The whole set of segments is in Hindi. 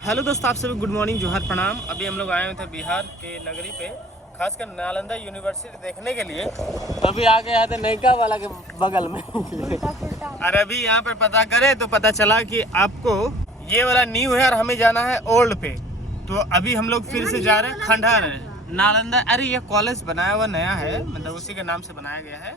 हेलो दोस्तों, आप सभी गुड मॉर्निंग, जोहार, प्रणाम। अभी हम लोग आए हुए थे बिहार के नगरी पे, खासकर नालंदा यूनिवर्सिटी देखने के लिए। तो अभी आ गए थे नैका वाला के बगल में और अभी यहाँ पर पता करें तो पता चला कि आपको ये वाला न्यू है और हमें जाना है ओल्ड पे। तो अभी हम लोग फिर से जा रहे हैं खंडहर नालंदा। अरे ये कॉलेज बनाया हुआ नया है, मतलब उसी के नाम से बनाया गया है।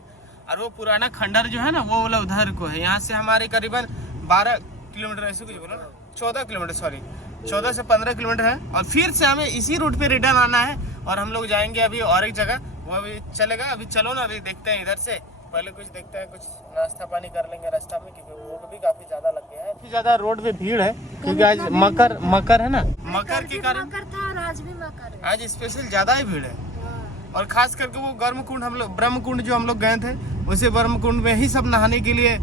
और वो पुराना खंडहर जो है ना, वो वाला उधर को है। यहाँ से हमारे करीबन 12 किलोमीटर, ऐसे कुछ बोला ना, 14 किलोमीटर, सॉरी 14 से 15 किलोमीटर है। और फिर से हमें इसी रूट पे रिटर्न आना है और हम लोग जाएंगे अभी और एक जगह, वो अभी चलेगा। अभी चलो ना, अभी देखते हैं इधर से, पहले कुछ देखते हैं, कुछ नाश्ता पानी कर लेंगे रास्ता में, क्योंकि भूख भी काफी ज्यादा लग गया है। काफी ज्यादा रोड पे भीड़ है क्योंकि आज मकर है ना, मकर के कारण आज स्पेशल ज्यादा ही भीड़ है। और खास करके वो गर्मकुंड, हम लोग ब्रह्मकुंड जो हम लोग गए थे, उसी ब्रह्मकुंड में ही सब नहाने के लिए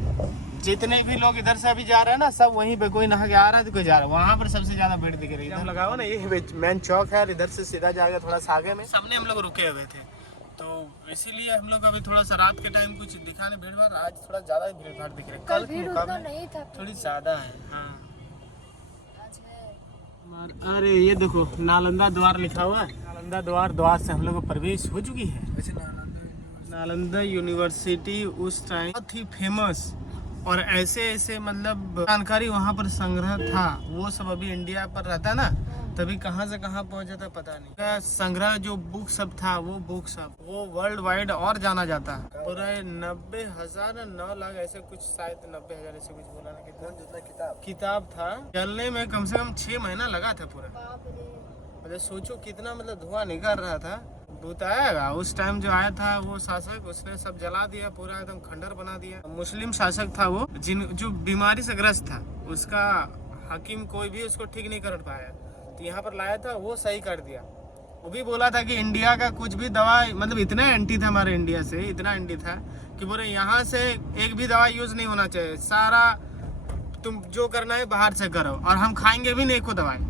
जितने भी लोग इधर से अभी जा रहे हैं ना, सब वहीं पे, कोई नहा के आ रहा है तो कोई जा रहा है। वहाँ पर सबसे ज्यादा भीड़ दिख रही है। हम लगाओ ना, ये मेन चौक है और इधर से सीधा जाएगा थोड़ा सा आगे में, सामने हम लोग रुके हुए थे। तो इसीलिए हम लोग अभी थोड़ा सा रात के टाइम कुछ दिखाने भीड़ भाड़, आज थोड़ा ज्यादा ही भीड़ भाड़ दिख रही है। कल के मुकाबले थोड़ी ज्यादा है। हाँ, अरे ये देखो नालंदा द्वार लिखा हुआ है। नालंदा द्वार से हम लोग प्रवेश हो चुकी है। नालंदा यूनिवर्सिटी उस टाइम बहुत ही फेमस और ऐसे मतलब जानकारी वहाँ पर संग्रह था। वो सब अभी इंडिया पर रहता ना, तभी कहाँ से कहाँ पहुँचा था पता नहीं। संग्रह जो बुक सब था, वो बुक सब वो वर्ल्ड वाइड और जाना जाता है। पूरा 90,000 9 लाख ऐसे कुछ, शायद 90,000 ऐसे कुछ बोला ना, कितना किताब था। जलने में कम से कम 6 महीना लगा था पूरा। मतलब सोचो कितना, मतलब धुआं निकल रहा था। बताएगा उस टाइम जो आया था वो शासक, उसने सब जला दिया, पूरा एकदम खंडर बना दिया। मुस्लिम शासक था वो, जो बीमारी से ग्रस्त था। उसका हकीम कोई भी उसको ठीक नहीं कर पाया, तो यहाँ पर लाया था, वो सही कर दिया। वो भी बोला था कि इंडिया का कुछ भी दवा, मतलब इतना एंटी था हमारे इंडिया से, इतना एंटी था कि बोले यहाँ से एक भी दवा यूज नहीं होना चाहिए, सारा तुम जो करना है बाहर से करो, और हम खाएंगे भी नहीं को दवाई।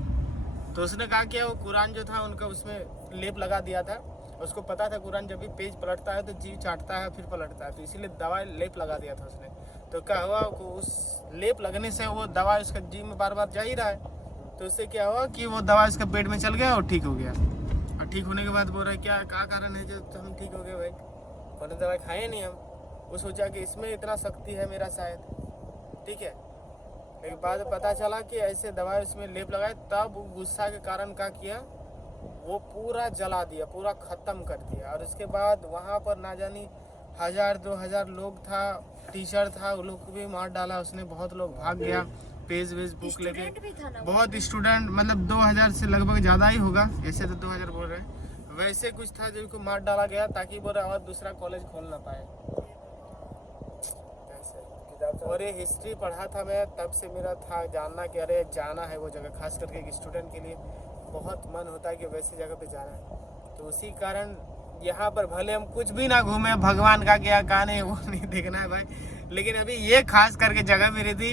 तो उसने कहा कि वो कुरान जो था उनका, उसमें लेप लगा दिया था। उसको पता था कुरान जब भी पेज पलटता है तो जीव चाटता है, फिर पलटता है, तो इसीलिए दवाई लेप लगा दिया था उसने। तो क्या हुआ, उस लेप लगने से वो दवा उसका जीव में बार बार जा ही रहा है। तो उससे क्या हुआ कि वो दवा उसका पेट में चल गया और ठीक हो गया। और ठीक होने के बाद बोल रहा है क्या कारण है जो हम ठीक हो गए भाई, कौन दवाई खाए नहीं हम। वो सोचा कि इसमें इतना शक्ति है मेरा शायद, ठीक है। लेकिन बाद में पता चला कि ऐसे दवाई उसमें लेप लगाए, तब गुस्सा के कारण क्या किया, वो पूरा जला दिया, पूरा ख़त्म कर दिया। और उसके बाद वहाँ पर ना जानी 1000-2000 लोग था, टीचर था, वो लोग को भी मार डाला उसने। बहुत लोग भाग गया, पेज वेज बुक लेके, बहुत स्टूडेंट, मतलब 2000 से लगभग ज़्यादा ही होगा। ऐसे तो 2000 बोल रहे हैं, वैसे कुछ था जिनको मार डाला गया, ताकि बोल रहा और दूसरा कॉलेज खोल ना पाए। और ये हिस्ट्री पढ़ा था मैं, तब से मेरा था जानना कि अरे जाना है वो जगह, खास करके एक स्टूडेंट के लिए बहुत मन होता है कि वैसी जगह पे जाना है। तो उसी कारण यहाँ पर भले हम कुछ भी ना घूमे, भगवान का क्या कहा नहीं, वो नहीं देखना है भाई, लेकिन अभी ये खास करके जगह मेरी थी,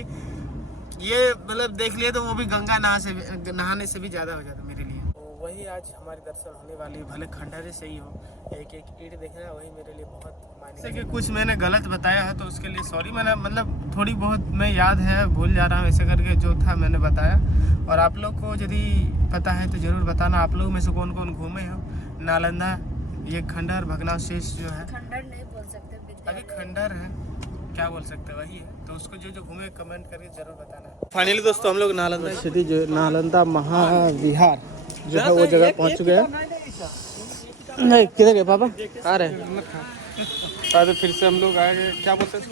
ये मतलब देख लिए तो वो भी गंगा नहाने से भी ज़्यादा हो जाता मेरे लिए। तो वही आज हमारे दर्शन होने वाली, भले खंडहर से ही हो, एक एक ईंट देखना, वही मेरे लिए बहुत मायने। कि कुछ मैंने गलत बताया है तो उसके लिए सॉरी। मैंने मतलब थोड़ी बहुत मैं याद है, भूल जा रहा हूँ, ऐसे करके जो था मैंने बताया। और आप लोग को यदि पता है तो ज़रूर बताना, आप लोग में से कौन कौन घूमे हो नालंदा, ये खंडहर भग्नावशेष जो है। खंडहर नहीं बोल सकते, अभी खंडहर है, क्या बोल सकते हैं, वही है। तो उसको जो घूमे कमेंट करके जरूर बताना। फाइनली दोस्तों, हम लोग नालंदा सिटी, जो नालंदा महाविहार जो है, वो जगह पहुंच चुके हैं। नहीं किधर गए पापा, आ रहे हैं। तो फिर से हम लोग आए, क्या बोलते हैं,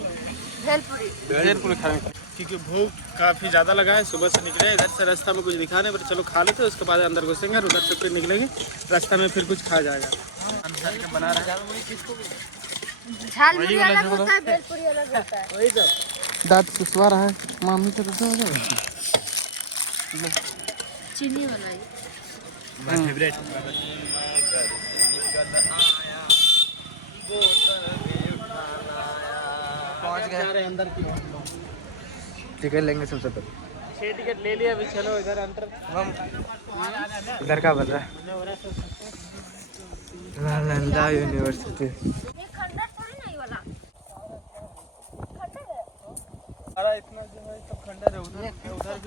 भेलपुरी खाने, क्योंकि भूख काफ़ी ज़्यादा लगा है। सुबह से निकले, इधर से रास्ता में कुछ दिखाने पर चलो खा लेते, उसके बाद अंदर घुसेंगे और उधर से फिर निकलेंगे, रास्ता में फिर कुछ खा जाएगा। बना रहा है दांत सुसवा रहा है मामी से, चीनी वाला फेवरेट। पहुंच गए अंदर की टिकट लेंगे सबसे पहले। 6 टिकट ले लिया, अभी चलो इधर अंदर। हम इधर का बन रहा है नालंदा यूनिवर्सिटी। इतना जो है तो खंडर है, उधर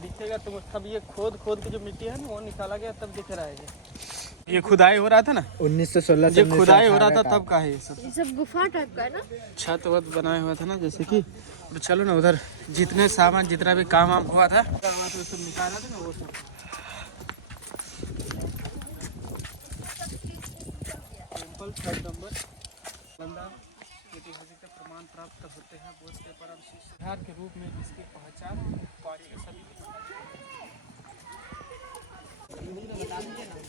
भी दिखेगा तो तब ये खोद के जो मिट्टी है ना वो निकाला गया तब दिख रहा है ये खुदाई हो रहा था ना 1916 ये खुदाई हो रहा था तब का है ये सब। ये सब गुफा टाइप का है ना। छत वत बनाया हुआ था ना जैसे कि। तो चलो ना उधर जितने सामान जितना भी काम वाम हुआ था तो सब निकाला था ना वो सब। टेम्पल 3rd नंबर ऐतिहासिक प्रमाण प्राप्त होते हैं बोझ के परम शिष्य के रूप में इसकी पहचान और ये सभी बता दीजिए ना।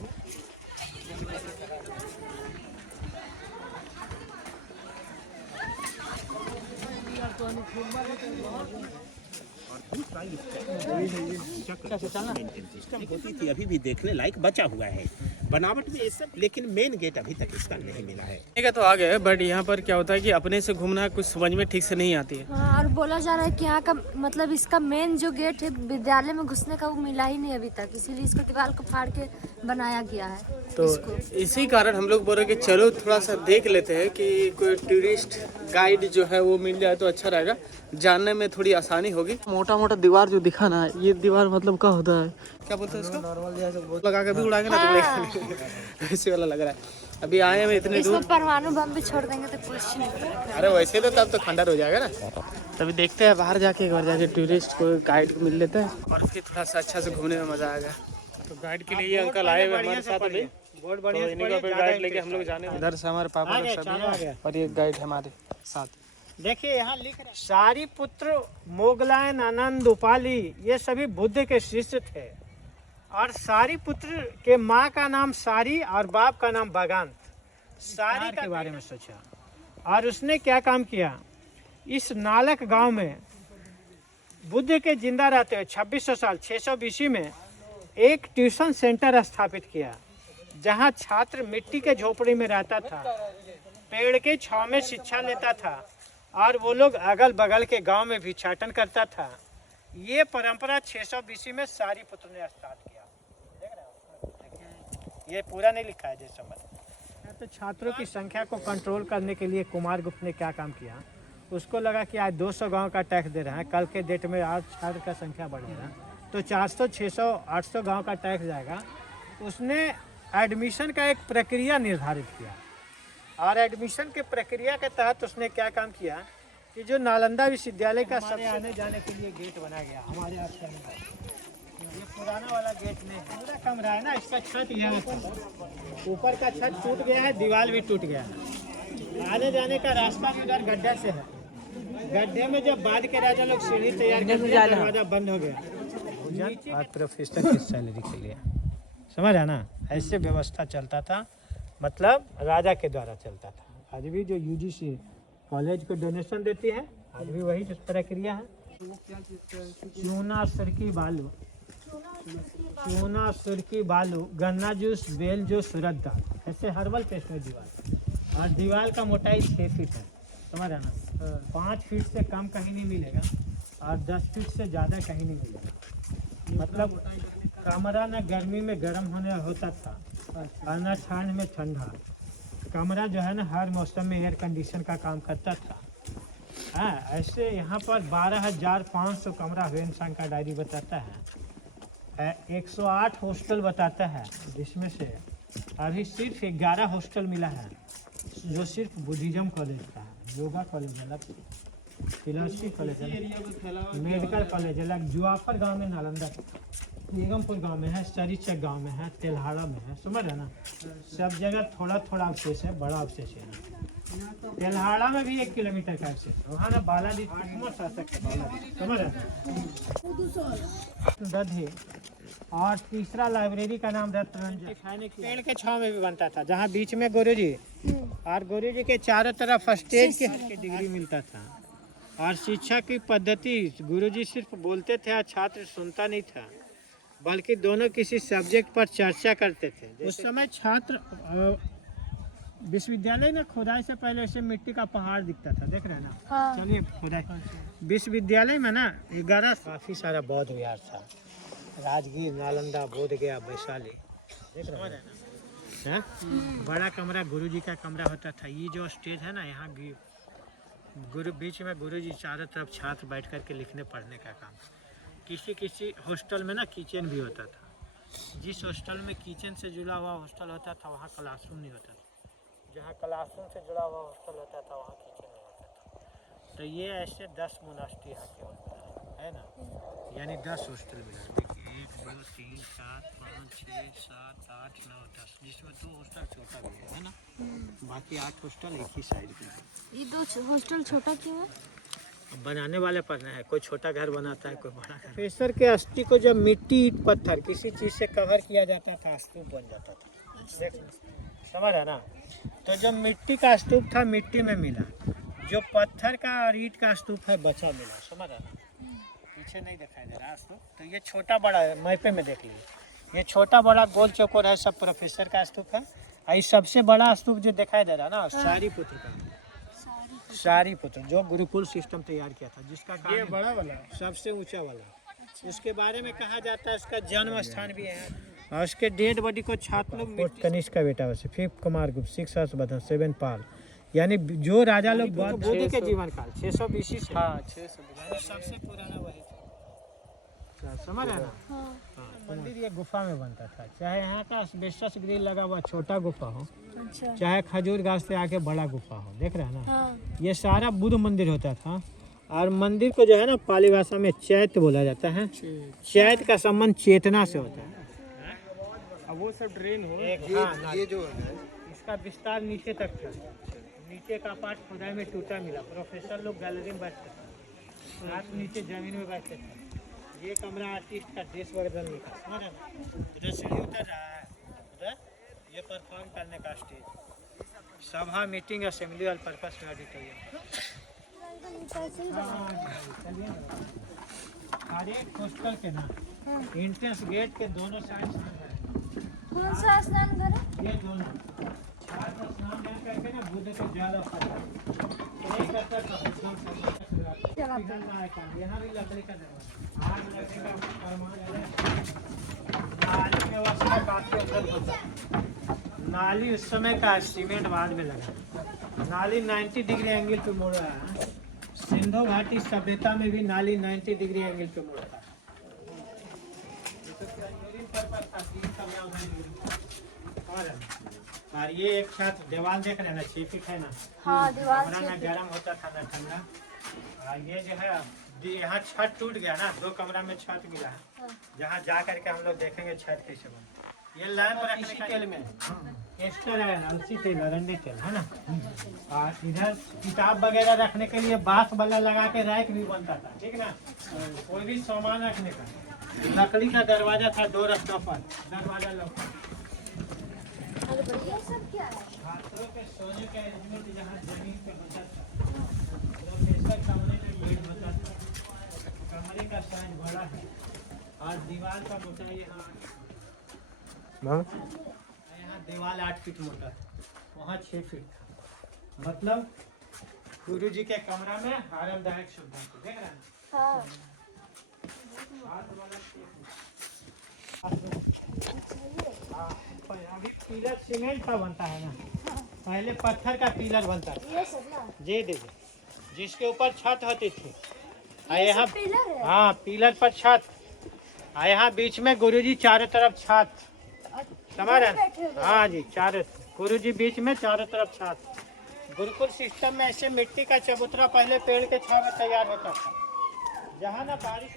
सिस्टम होती थी अभी भी देखने लायक बचा हुआ है बनावट में ये सब, लेकिन मेन गेट अभी तक इसका नहीं मिला है। ठीक है तो आ गए बट यहाँ पर क्या होता है कि अपने से घूमना कुछ समझ में ठीक से नहीं आती है। हाँ, और बोला जा रहा है कि यहाँ का मतलब इसका मेन जो गेट है विद्यालय में घुसने का वो मिला ही नहीं अभी तक, इसीलिए इसको दीवार को फाड़ के बनाया गया है। तो इसी कारण हम लोग बोल रहे कि चलो थोड़ा सा देख लेते हैं कि कोई टूरिस्ट गाइड जो है वो मिल जाए तो अच्छा रहेगा, जानने में थोड़ी आसानी होगी। मोटा मोटा दीवार जो दिखा ना, ये दीवार मतलब क्या होता है, क्या बोलते हैं इसको, नॉर्मल लगा के भी उड़ाएंगे ना तो ऐसे वाला लग रहा है। अभी आए हैं इतने दूर, परमाणु बम भी छोड़ देंगे तो कुछ नहीं। अरे वैसे तो तब तो खंडर हो जाएगा ना। तभी देखते हैं बाहर जाके, एक बार जाके टूरिस्ट को गाइड को मिल लेते हैं और फिर थोड़ा सा अच्छा से घूमने में मजा आएगा। तो गाइड के लिए ये अंकल आए हुए हमारे साथ अभी, बहुत बढ़िया से गाइड लेके हम लोग जाने। इधर से हमारे पापा लोग सब हैं और ये गाइड हमारे साथ। देखिए यहाँ लिख रहे सारीपुत्र मोगलायन आनंद उपाली, ये सभी बुद्ध के शिष्य थे। और सारीपुत्र के माँ का नाम सारी और बाप का नाम बगांत। सारी के बारे में सोचा और उसने क्या काम किया, इस नालक गांव में बुद्ध के जिंदा रहते हुए 2600 साल 600 BC में एक ट्यूशन सेंटर स्थापित किया, जहां छात्र मिट्टी के झोपड़ी में रहता था, पेड़ के छांव में शिक्षा लेता था और वो लोग अगल बगल के गांव में भिक्षाटन करता था। ये परंपरा 600 BC में सारीपुत्र ने स्टार्ट किया। देख रहे हो, ये पूरा नहीं लिखा है जैसे समझ। तो छात्रों की संख्या को कंट्रोल करने के लिए कुमार गुप्त ने क्या काम किया, उसको लगा कि आज 200 गांव का टैक्स दे रहा है, कल के डेट में आज छात्र का संख्या बढ़ेगा तो 400, 600, 800 गांव का टैक्स जाएगा। उसने एडमिशन का एक प्रक्रिया निर्धारित किया और एडमिशन के प्रक्रिया के तहत उसने क्या काम किया कि जो नालंदा विश्वविद्यालय का सबसे आने जाने के लिए गेट बना गया हमारे आज का ये पुराना वाला गेट नहीं, पूरा कमरा है ना, इसका छत यहाँ था, ऊपर का छत टूट गया है, दीवार भी टूट गया है, आने जाने का रास्ता भी उधर गड्ढा से है। गड्ढे में जब बाद के राजा लोग सीढ़ी तैयार करते हैं, दरवाजा बंद हो गया और प्रोफेसर की सैलरी के लिए, समझ है ना, ऐसे व्यवस्था चलता था, मतलब राजा के द्वारा चलता था। आज भी जो UGC कॉलेज को डोनेशन देती है, आज भी वही प्रक्रिया है। चूना सुर्खी बालू, चूना सुर्खी बालू, गन्ना जूस, बेल जूस, उड़द दाल, ऐसे हर्बल पेस्ट में दीवार। और दीवार का मोटाई 6 फीट है, समझ है ना, 5 फीट से कम कहीं नहीं मिलेगा और 10 फीट से ज़्यादा कहीं नहीं मिलेगा। मतलब कमरा न गर्मी में गर्म होने होता था और न ठंड में ठंडा। कमरा जो है ना हर मौसम में एयर कंडीशन का काम करता था। हाँ, ऐसे यहाँ पर 12,500 कमरा हुएनसांग का डायरी बताता है। 108 हॉस्टल बताता है, जिसमें से अभी सिर्फ 11 हॉस्टल मिला है जो सिर्फ बुद्धिज्म कॉलेज का है। योगा कॉलेज अलग, फिलोसफी कॉलेज अलग, मेडिकल कॉलेज अलग। जुआफर गांव में नालंदा, बेगमपुर गांव में है, सरीचक गांव में है, तेल्हाड़ा में है, समझ है ना। सब जगह थोड़ा थोड़ा अवशेष है, बड़ा अवशेष है। तेल्हाड़ा में भी 1 किलोमीटर का अवशेष है, वहाँ ना बालादीप शासक है, समझ है। दधी। और तीसरा लाइब्रेरी का नाम रत्नरंजन, पेड़ के छांव में भी बनता था, जहाँ बीच में गुरुजी और गुरुजी के चारों तरफ स्टेज के डिग्री मिलता था। और शिक्षा की पद्धति, गुरुजी सिर्फ बोलते थे और छात्र सुनता नहीं था, बल्कि दोनों किसी सब्जेक्ट पर चर्चा करते थे। उस समय छात्र विश्वविद्यालय ना खुदाई से पहले ऐसे मिट्टी का पहाड़ दिखता था, देख रहे हैं ना। हाँ। चलिए खुदाई विश्वविद्यालय में ना 11 काफी सारा बौद्ध विहार था, राजगीर, नालंदा, बोध गया, वैशाली, देख रहे हैं ना। बड़ा कमरा गुरुजी का कमरा होता था। ये जो स्टेज है ना, यहाँ भी गुरु बीच में गुरुजी, चारों तरफ छात्र बैठ करके लिखने पढ़ने का काम। किसी किसी हॉस्टल में ना किचन भी होता था। जिस हॉस्टल में किचन से जुड़ा हुआ हॉस्टल होता था वहाँ क्लासरूम नहीं होता था, जहाँ क्लासरूम से जुड़ा हुआ हॉस्टल होता था वहाँ किचन नहीं होता था। तो ये ऐसे 10 मोनास्ट्री यहाँ के होता है ना, यानी 10 हॉस्टल मिला। देखिए 1 2 3 4 5 6 7 8 9 10, जिसमें 2 हॉस्टल छोटा भी है ना, बाकी 8 हॉस्टल एक ही साइड पे है। ये 2 हॉस्टल छोटा क्यों है? अब बनाने वाले पर है, कोई छोटा घर बनाता है, कोई बड़ा घर। प्रोफेसर के अस्थि को जब मिट्टी ईंट पत्थर किसी चीज़ से कवर किया जाता था, स्तूप बन जाता था। देख समझ है ना। तो जब मिट्टी का स्तूप था मिट्टी में मिला, जो पत्थर का और ईंट का स्तूप है बचा मिला। समझ है ना, पीछे नहीं दिखाई दे रहा स्तूप। तो ये छोटा बड़ा है, मैपे में देख लीजिए, ये छोटा बड़ा गोल चौकोर है, सब प्रोफेसर का स्तूप है। और सबसे बड़ा स्तूप जो दिखाई दे रहा है ना, सारीपुत्र का, सारीपुत्र जो गुरुकुल सिस्टम तैयार किया था, जिसका ये बड़ा वाला सबसे ऊंचा वाला। उसके बारे में कहा जाता है उसका जन्म स्थान भी है, और उसके डेड बॉडी को छात्र लोग कनिष्क का बेटा वैसे 5 कुमार गुप्त 6 वर्षबधन 7 पाल, यानी जो राजा लोग बुद्ध के जीवन काल 600 BC से, हाँ 600 सबसे पुराना वही था। समझ है ना। मंदिर ये गुफा में बनता था, चाहे यहाँ का एस्बेस्टस ग्रिल लगा हुआ छोटा गुफा हो, अच्छा। चाहे खजूर गाछ से आके बड़ा गुफा हो। देख रहे हैं ना, हाँ। ये सारा बुद्ध मंदिर होता था। और मंदिर को जो है ना पाली भाषा में चैत्य बोला जाता है। चैत्य का संबंध चेतना से होता है। अब वो सब ड्रेन हो ये जो है इसका विस्तार नीचे तक था। नीचे का पार्ट खुदाई में टूटा मिला। प्रोफेसर लोग गैलरी में बैठते थे, हाथ नीचे जमीन में बैठते थे। ये कमरा आर्टिस्ट का देश वर्धन लिखा, समझ रहे ना। उधर सीढ़ी उतर रहा है, उधर ये परफॉर्म करने का स्टेज, सभा मीटिंग असेंबली और पर्पस में ऑडिटोरियम। हर एक हॉस्टल के ना एंट्रेंस गेट के दोनों साइड कौन सा स्नान घर है? ये दोनों छात्र स्नान करके ना बुद्ध के जल यहाँ भी लकड़ी का दरवाजा, आग लकड़ी का नाली व्यवस्था काफी उन्नत होता। नाली उस समय का सीमेंट बाद में लगा। नाली 90 डिग्री एंगल पे मुड़ रहा है। सिंधु घाटी सभ्यता में भी नाली 90 डिग्री एंगल पे मुड़ता है। और ये एक छत दीवार देख रहे हैं ना, 6 फीट है ना। हाँ, दीवार कमरा ना गर्म होता था ना ठंडा। और ये जो है यहाँ छत टूट गया ना, 2 कमरा में छत मिला है, जहाँ जा करके हम लोग देखेंगे छत कैसे बना। ये लैंप रखने का तेल में एक्स्ट्रा है ना, उसी तेल अरंडी तेल है ना। और इधर किताब वगैरह रखने के लिए बांस वाला लगा के रैक भी बनता था, ठीक ना। कोई भी सामान रखने का लकड़ी का दरवाजा था, डोर स्टॉपर दरवाजा लोग। ये सब क्या है? छात्रों के सोने का अरेंजमेंट जहाँ जमीन पे होता था, प्रोफेसर कमरे में बेड होता था। कमरे का साइज बड़ा है और दीवार का मोटाई यहाँ दीवार 8 फीट मोटा था, वहाँ 6 फीट था। मतलब गुरु जी के कमरा में आरामदायक सुविधा थी। देख रहे हैं। हाँ। अभी पिलर सीमेंट का बनता है ना, पहले पत्थर का पिलर बनता था। ये सब ना जी दीदी, जिसके ऊपर छत होती थी। ये यहाँ सब पिलर है? हाँ पिलर पर छत, यहाँ बीच में गुरुजी चारों तरफ छत। समझ रहे? हाँ जी, चारों गुरुजी बीच में चारों तरफ छत। गुरुकुल सिस्टम में ऐसे मिट्टी का चबूतरा पहले पेड़ के छाव में तैयार होता था, जहाँ ना बारिश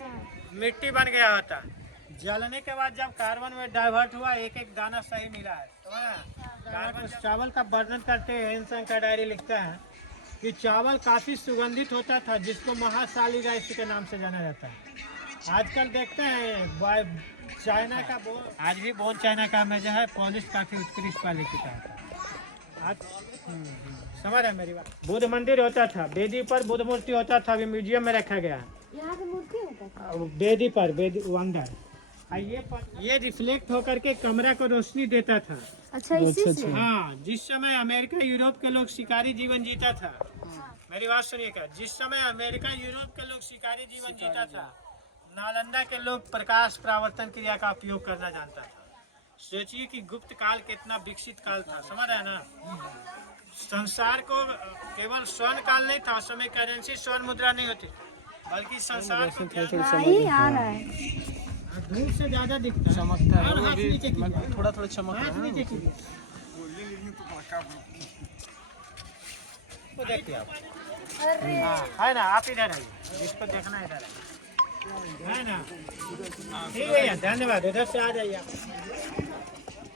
मिट्टी बन गया होता। जलने के बाद जब कार्बन में डाइवर्ट हुआ, एक एक दाना सही मिला है। कार्बन चावल का वर्णन करते हैं, एन का डायरी लिखता है कि चावल काफ़ी सुगंधित होता था, जिसको महासाली राइस के नाम से जाना जाता है। आजकल देखते हैं चाइना का आज भी बोन चाइना का में जो है पॉलिश काफ़ी उत्कृष्ट क्वालिटी का है। आज समझ रहे मेरी बात। बुद्ध मंदिर होता था, वेदी पर बुद्ध मूर्ति होता था, अभी म्यूजियम में रखा गया है। यहाँ पे मूर्ति होता था? वेदी पर, वेदी अंदर ये रिफ्लेक्ट होकर के कमरा को रोशनी देता था। अच्छा, इसी से? हाँ, जिस समय अमेरिका यूरोप के लोग शिकारी जीवन जीता था, मेरी बात सुनिएगा, जिस समय अमेरिका यूरोप के लोग शिकारी जीवन जीता था, नालंदा के लोग प्रकाश परावर्तन क्रिया का उपयोग करना जानता था। सोचिए कि गुप्त काल कितना विकसित काल था। समझ रहे हैं ना। संसार को केवल स्वर्ण काल नहीं था, उस समय करेंसी स्वर्ण मुद्रा नहीं होती, बल्कि संसार को ज्ञान हाँ ही आ रहा है। धूप से ज्यादा दिखता है। चमकता है और वो हाथ भी, नीचे कीजिए। थोड़ा थोड़ा चमक हाथ रहा है नीचे कीजिए। तो देखिए आप। अरे है ना, आप इधर आइए, जिसको देखना है इधर आइए। है ना, ठीक है भैया, धन्यवाद। इधर से आ जाइए आप।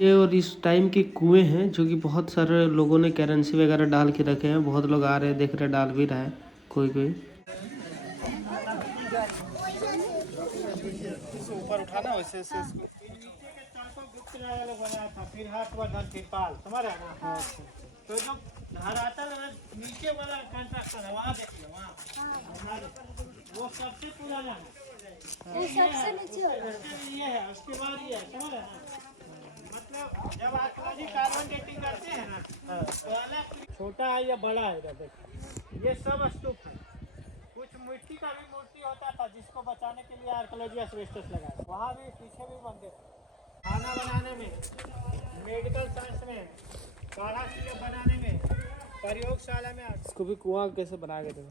ये और इस टाइम के कुएं हैं जो कि बहुत सारे लोगों ने करेंसी वगैरह डाल के रखे हैं। बहुत लोग आ रहे हैं, देख रहे हैं, डाल भी रहा है कोई कोई। ऊपर उठाना वैसे से इसको। नीचे के तल को गुप्त राजा लोग बनाया था, फिर हर्षवर्धन, फिर पाल, समझ रहे हैं ना? तो जो धरातल नीचे वाला कंस्ट्रक्शन है, वहाँ देखिए, वहाँ वो सबसे पुराना है। ये सबसे नीचे वाला। ये है, उसके बाद ये है, समझ रहे हैं ना? मतलब जब आर्कियोलॉजी कार्बन डेटिंग करते हैं ना, तो अलग छोटा है या बड़ा है, इधर देखिए, ये सब स्तूप है। कुछ मिट्टी का भी मूर्ति होता था जिसको बचाने के लिए आर्कियोलॉजी एस्बेस्टस लगाया। वहाँ भी पीछे भी मंदिर, खाना बनाने में, मेडिकल साइंस में, काढ़ा सिरप बनाने में, प्रयोगशाला में। इसको भी कुआं कैसे बनाया गया था।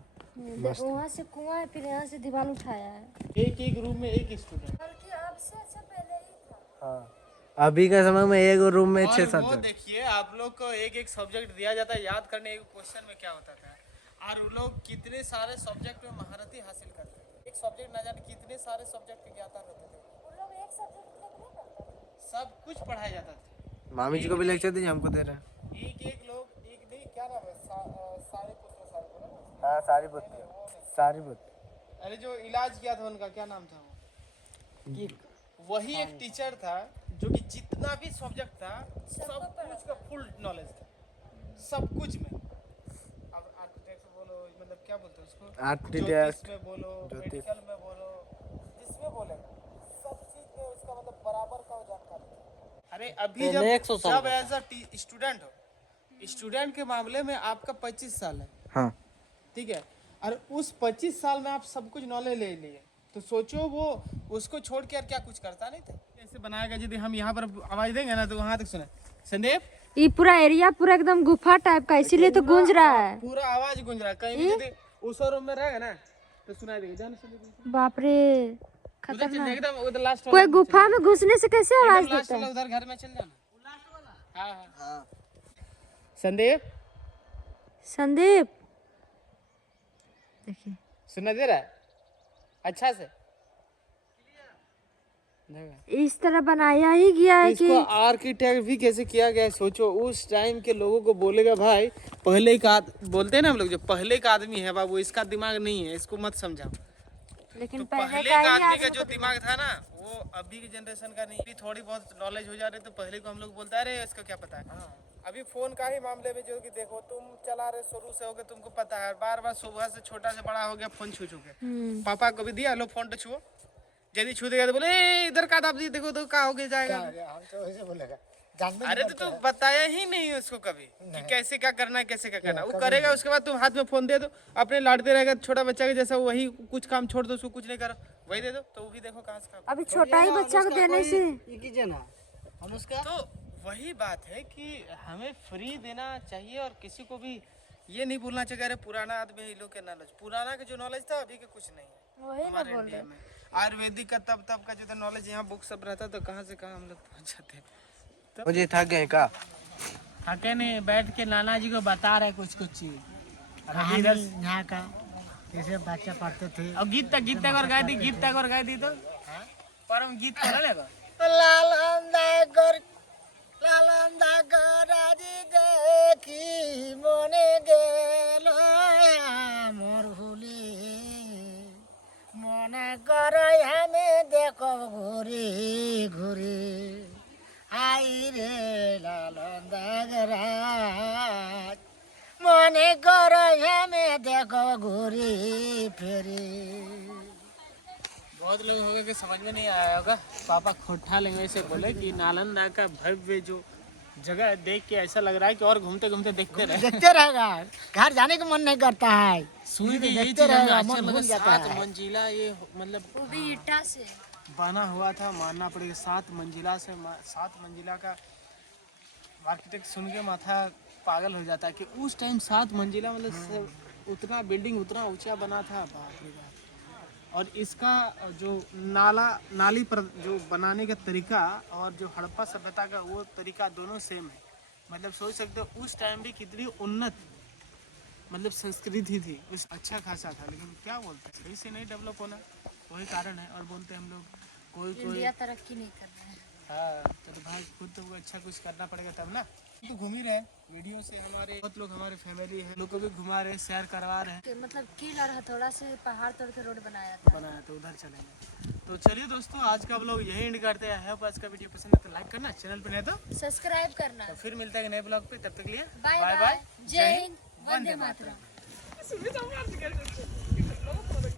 वहाँ से कुआं है, फिर यहाँ से दीवार उठाया है। एक एक रूम में एक स्टूडेंट। बल्कि अब से अच्छा पहले ही था। हाँ, अभी के समय में एक रूम में 6 और वो सब्जेक्ट। देखिए, आप लोग को एक एक सब्जेक्ट दिया जाता है याद करने। एक क्वेश्चन में क्या होता था, और वो लोग कितने सारे सब्जेक्ट में महारती हासिल करते थे। एक सब्जेक्ट ना जाने कितने सारे सब्जेक्ट के ज्ञाता रहते थे। उन लोग एक सब्जेक्ट नहीं करते थे। सब कुछ पढ़ाया जाता था। मामी जी को भी लेक्चर दीजिए, हमको दे रहे हैं। एक एक लोग, एक नहीं, क्या नाम है, सारे पुत्र, हाँ, सारी बुत। अरे जो इलाज किया था उनका क्या नाम था वो? वही एक टीचर था जो कि जितना भी सब्जेक्ट था सब कुछ का फुल नॉलेज था, सब कुछ में। अब आर्किटेक्ट बोलो, मतलब क्या बोलते हैं उसको, ज्योतिष में बोलो, मेडिकल में बोलो, जिसमें बोले सब चीज में उसका मतलब बराबर का वो जानकारी था। अरे अभी जब एज अ स्टूडेंट हो, स्टूडेंट के मामले में आपका 25 साल है, हाँ, ठीक है, और उस 25 साल में आप सब कुछ नॉलेज ले लिए, तो सोचो वो उसको छोड़ के यार क्या कुछ करता नहीं था। ऐसे बनाएगा, यदि हम यहाँ पर आवाज देंगे ना तो वहाँ तक सुने। संदीप, ये पूरा एरिया पूरा एकदम गुफा टाइप का, इसीलिए तो गूंज रहा है। पूरा आवाज गूंज रहा है। कहीं भी यदि उस रूम में रहेगा ना तो सुनाई देगा। जाने से बाप रे, उधर खतरनाक। एकदम उधर लास्ट कोई गुफा में घुसने से कैसे आवाज लास्ट देता वाला है? उधर घर में चल जाना। हाँ हाँ। संदीप, संदीप देखिए, सुना दे रहा है अच्छा से? इस तरह बनाया ही गया है कि इसको आर्किटेक्ट भी कैसे किया गया है सोचो। उस टाइम के लोगों को बोलेगा भाई पहले का, बोलते हैं ना हम लोग, जो पहले का आदमी है बाबू, इसका दिमाग नहीं है, इसको मत समझाओ। लेकिन तो पहले पहले का का ही आदमी का आदमी जो को दिमाग था ना, वो अभी की जनरेशन का नहीं। अभी थोड़ी बहुत नॉलेज हो जा रही, तो पहले को हम लोग बोलता है अरे इसको क्या पता है। अभी फोन का ही मामले में जो कि देखो, तुम चला रहे शुरू से हो गए, तुमको पता है, बार बार सुबह से छोटा से बड़ा हो गया फोन छू छू के। पापा को भी दिया, लो फोन तो छुओ, यदि छू देगा तो बोले इधर का दाब दी, देखो तो का हो गया जाएगा। अरे तो तू बताया ही नहीं उसको कभी कि कैसे क्या करना है, कैसे क्या करना है। वो करेगा, उसके बाद तुम हाथ में फोन दे दो, अपने लाड़ते रहेगा छोटा बच्चा के जैसा, वही कुछ काम छोड़ दो, उसको कुछ नहीं करो, वही दे दो, तो वो भी देखो कहाँ से काम। अभी छोटा ही बच्चा को देने से तो वही बात है कि हमें फ्री देना चाहिए, और किसी को भी ये नहीं बोलना चाहिए अरे पुराना आदमी इन लोग के नॉलेज, पुराना के जो नॉलेज था अभी के कुछ नहीं है वही ना हमारे बोल इंडिया रहे। में। आयुर्वेदिक का तब का जो था नॉलेज, यहाँ बुक सब रहता, तो कहाँ से कहाँ हम लोग पहुँच जाते। मुझे थक गए का। थके नहीं, बैठ के नाना जी को बता रहे कुछ कुछ चीज यहाँ का, जैसे बच्चा पढ़ते थे। और गीत तक और गाय दी, गीत तक और गाय दी, तो पर हम गीत कर लेगा। लालंदा गराजी देखी मने गेलो मोर भूली मने करे हमें देखो घूरी घूरी आई रे लालंदा गराज मने करे हमें देखो घूरी फेरी। बहुत लोग होंगे कि समझ में नहीं आया होगा। पापा खोटा लैंग्वेज से बोले कि नालंदा का भव्य जो जगह देख के ऐसा लग रहा है कि और घूमते घूमते देखते रहेगा, घर जाने का मन नहीं करता है। सुन के यही देखते चीज हमें रहेगा, अच्छा मन लगा। भूल जाता 7 है। मंजिला, ये मतलब वो भी ईटा से बना हुआ था, मानना पड़ेगा 7 मंजिला से। 7 मंजिला का आर्किटेक्ट सुन के माथा पागल हो जाता है कि उस टाइम 7 मंजिला मतलब उतना बिल्डिंग उतना ऊंचा बना था। बाप रे बाप, और इसका जो नाली पर जो बनाने का तरीका और जो हड़प्पा सभ्यता का वो तरीका दोनों सेम है। मतलब सोच सकते हो उस टाइम भी कितनी उन्नत मतलब संस्कृति थी, उस अच्छा खासा था। लेकिन क्या बोलते हैं, सही से नहीं डेवलप होना, वही कारण है। और बोलते हैं हम लोग कोई इंडिया तरक्की नहीं कर रहा है। हाँ, तो भाई खुद तो अच्छा कुछ करना पड़ेगा तब ना। तो घूम ही रहे वीडियो से, हमारे बहुत लोग हमारे फैमिली है, लोग को भी घुमा रहे, शेयर करवा रहे हैं। कि मतलब कील और हथौड़ा से पहाड़ तोड़ के रोड बनाया था। तो उधर चलेंगे। तो चलिए दोस्तों, आज का ब्लॉग यही एंड करते हैं। आई होप आज का वीडियो पसंद है तो लाइक करना, चैनल पे नहीं तो सब्सक्राइब करना। तो फिर मिलता है नए ब्लॉग पे, तब तक के लिए बाय बाय। जय हिंद, वंदे मातरम।